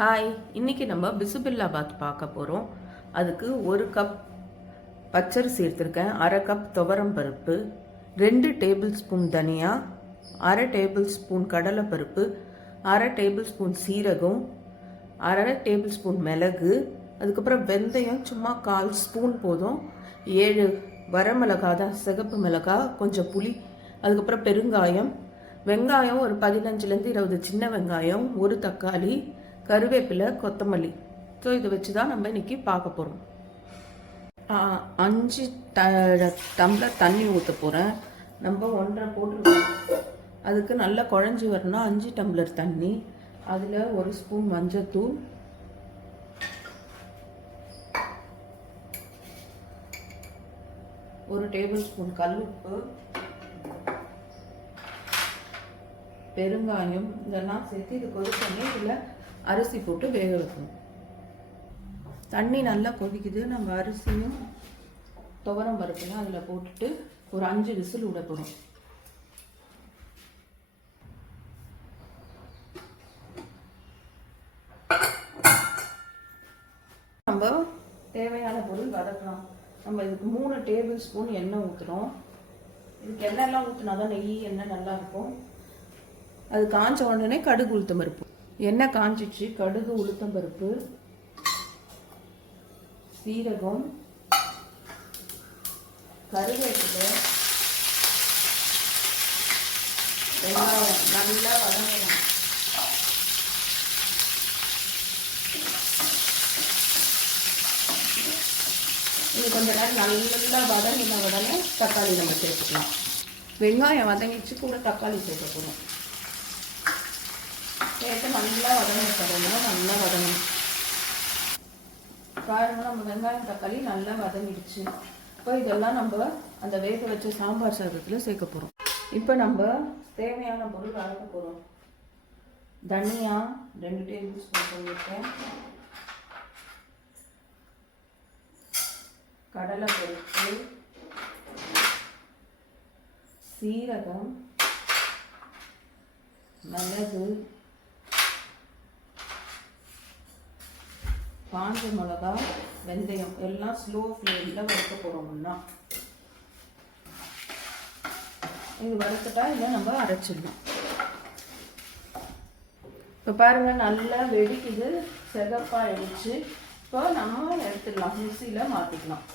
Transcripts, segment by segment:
Hi, இன்றைக்கி நம்ம பிசிபெல்லாபாத் பார்க்க போகிறோம். அதுக்கு 1 கப் பச்சரிசி எடுத்திருக்கேன், 1/2 கப் துவரம் பருப்பு, 2 டேபிள் ஸ்பூன் தனியா, 1/2 டேபிள் ஸ்பூன் கடலை பருப்பு, 1/2 டேபிள் ஸ்பூன் சீரகம், 1/2 டேபிள் ஸ்பூன் மிளகு, அதுக்கப்புறம் வெந்தயம் சும்மா 1/4 ஸ்பூன் போதும், 7 வரமிளகா தான் சிகப்பு மிளகா, கொஞ்சம் புளி, அதுக்கப்புறம் பெருங்காயம், வெங்காயம் ஒரு 15லேருந்து 20 சின்ன வெங்காயம், 1 தக்காளி, கருவேப்பிலை, கொத்தமல்லி. ஸோ இதை வச்சு தான் நம்ம இன்றைக்கி பார்க்க போகிறோம். 5 டம்ளர் தண்ணி ஊற்ற போகிறேன். நம்ம 1.5 போட்டுருக்கோம். அதுக்கு நல்லா குழஞ்சி வரணும். 5 டம்ளர் தண்ணி, அதில் 1 ஸ்பூன் மஞ்சத்தூள், ஒரு டேபிள் ஸ்பூன் கல்லுப்பு, பெருங்காயம், இதெல்லாம் சேர்த்து இது கொதிக்கணும். இதில் அரிசி போட்டு வேக வைக்கணும். தண்ணி நல்லா கொதிக்குது. நம்ம அரிசியும் துவரம் பருப்பையும் அதில் போட்டுட்டு ஒரு 5 விசில் விட போகிறோம். நம்ம தேவையான பொருள் வதக்கலாம். நம்ம இதுக்கு 3 டேபிள் ஸ்பூன் எண்ணெய் ஊற்றுறோம். இதுக்கு எண்ணெய்லாம் ஊற்றினா தான் நெய் எண்ணெய் நல்லா இருக்கும். அது காஞ்ச உடனே கடுகு உளுத்தம் பருப்பு, எண்ணெய் காஞ்சிச்சு, கடுகு உளுத்தம் பருப்பு, சீரகம், கருவேப்பிலை, வெங்காயம் நல்லா வதங்கணும். இது கொஞ்ச நேரம் நல்லா வதங்கின உடனே தக்காளி நம்ம சேர்த்துக்கலாம். வெங்காயம் வதங்கிச்சு, கூட தக்காளி சேர்க்கணும். சேர்த்து நல்லா வதங்கணும். நல்லா வதங்கணும். பாருங்க, நம்ம வெங்காயம் தக்காளி நல்லா வதங்கிடுச்சு. இப்போ இதெல்லாம் நம்ம அந்த வேக வச்ச சாம்பார் சாதத்தில் சேர்க்க போகிறோம். இப்போ நம்ம தேவையான பொருள் வதக்க போகிறோம். தனியா 2 டேபிள் ஸ்பூன் பண்ணியிருக்கேன், கடலை பருப்பு, சீரகம், மிளகு, காஞ்ச மிளகா, வெந்தயம் எல்லாம் ஸ்லோ ஃப்ளேமில் வறுக்க போகிறோம்னா இது வறுத்துட்டா இல்லை நம்ம அரைச்சிடலாம். இப்போ பாருங்கள், நல்லா வெடிக்குது, சிகப்பாயிடுச்சு. இப்போ நம்ம எடுத்துடலாம், மிக்சியில் மாற்றிக்கலாம்.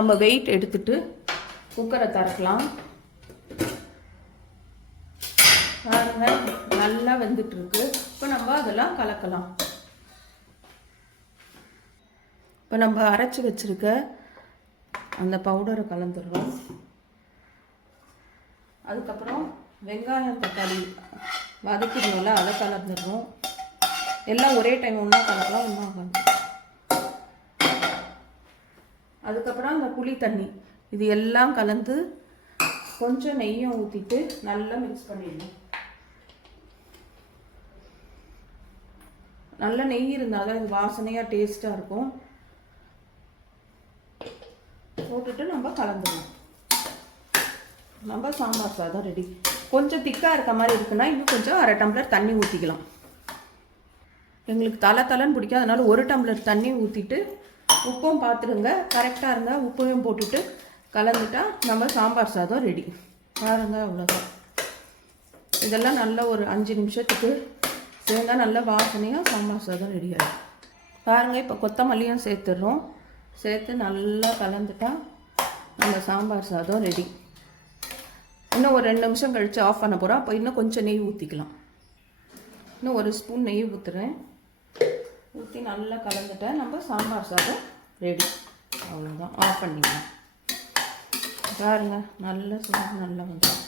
நம்ம வெயிட் எடுத்துட்டு குக்கரை திறக்கலாம். பாருங்க, நல்லா வெந்துட்டு இருக்கு. இப்போ நம்ம அதெல்லாம் கலக்கலாம். இப்போ நம்ம அரைச்சி வச்சிருக்க அந்த பவுடரை கலந்துடுறோம். அதுக்கப்புறம் வெங்காயம் தக்காளி வதக்கிடுவோம்ல, அதை கலந்துடுறோம். எல்லாம் ஒரே டைம் ஒன்றா கலக்கலாம், ஒன்றா கலந்து. அதுக்கப்புறம் அந்த புளி தண்ணி இது எல்லாம் கலந்து கொஞ்சம் நெய்யும் ஊற்றிட்டு நல்லா மிக்ஸ் பண்ணிடணும். நல்ல நெய் இருந்தால் தான் இது வாசனையாக டேஸ்ட்டாக இருக்கும். போட்டுட்டு நம்ம கலந்துடணும். நம்ம சாம்பார் சாதம் ரெடி. கொஞ்சம் திக்காக இருக்க மாதிரி இருக்குன்னா இன்னும் கொஞ்சம் 1/2 டம்ளர் தண்ணி ஊற்றிக்கலாம். எங்களுக்கு தலைன்னு பிடிக்கும், அதனால 1 டம்ளர் தண்ணி ஊற்றிட்டு உப்பும் பார்த்துடுங்க, கரெக்டாக இருந்தால் உப்பையும் போட்டுட்டு கலந்துட்டா நம்ம சாம்பார் சாதம் ரெடி. பாருங்க, அவ்வளோதான். இதெல்லாம் நல்லா ஒரு 5 நிமிஷத்துக்கு சேர்ந்தால் நல்லா வாசனையாக சாம்பார் சாதம் ரெடி ஆகிடும். பாருங்கள், இப்போ கொத்தமல்லியும் சேர்த்துடுறோம். சேர்த்து நல்லா கலந்துட்டா நம்ம சாம்பார் சாதம் ரெடி. இன்னும் ஒரு 2 நிமிஷம் கழித்து ஆஃப் பண்ண போகிறோம். அப்போ இன்னும் கொஞ்சம் நெய் ஊற்றிக்கலாம். இன்னும் 1 ஸ்பூன் நெய் ஊற்றுறேன். ஊற்றி நல்லா கலந்துட்டேன். நம்ம சாம்பார் சாதம் ரெடி. அவ்வளோதான், ஆஃப் பண்ணிக்கலாம். பாருங்கள், நல்லா நல்லா வந்துடும்.